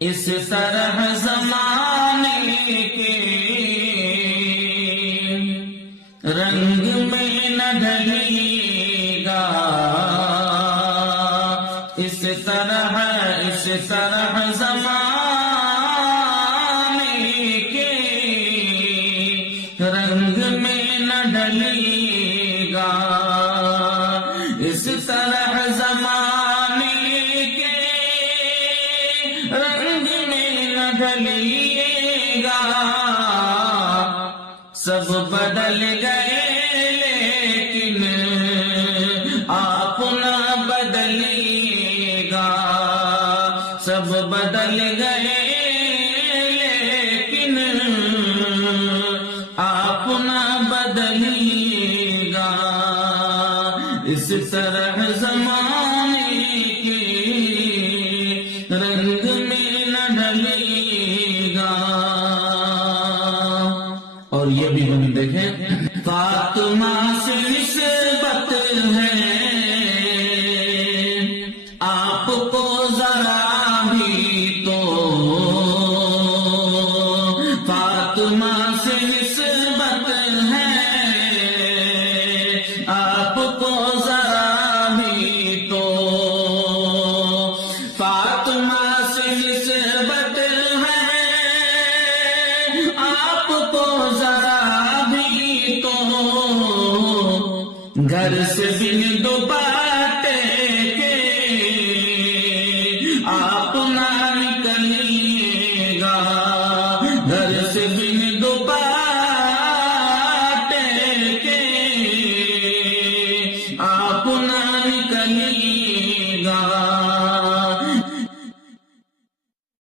اس طرح زمانے کے رنگ میں نہ ڈھلیے گا، اس طرح زمانے کے رنگ میں نہ ڈھلیے گا، اس طرح زمانے کے رنگ میں نہ ڈھلیے گا، سب بدل گئے لیکن آپ نہ بدلیے گا، سب بدل گئے لیکن آپ نہ بدلیے گا، اس طرح زمانے کے رنگ میں نہ ڈھلیے گا۔ اور یہ بھی ہم دیکھیں، فاطمہ سے نسبت ہے آپ کو ذرا بھی تو، فاطمہ سے نسبت ہے آپ کو ذرا بھی تو، فاطمہ سے نسبت ہے آپ کو ذرا بھی تو، گھر سے بھی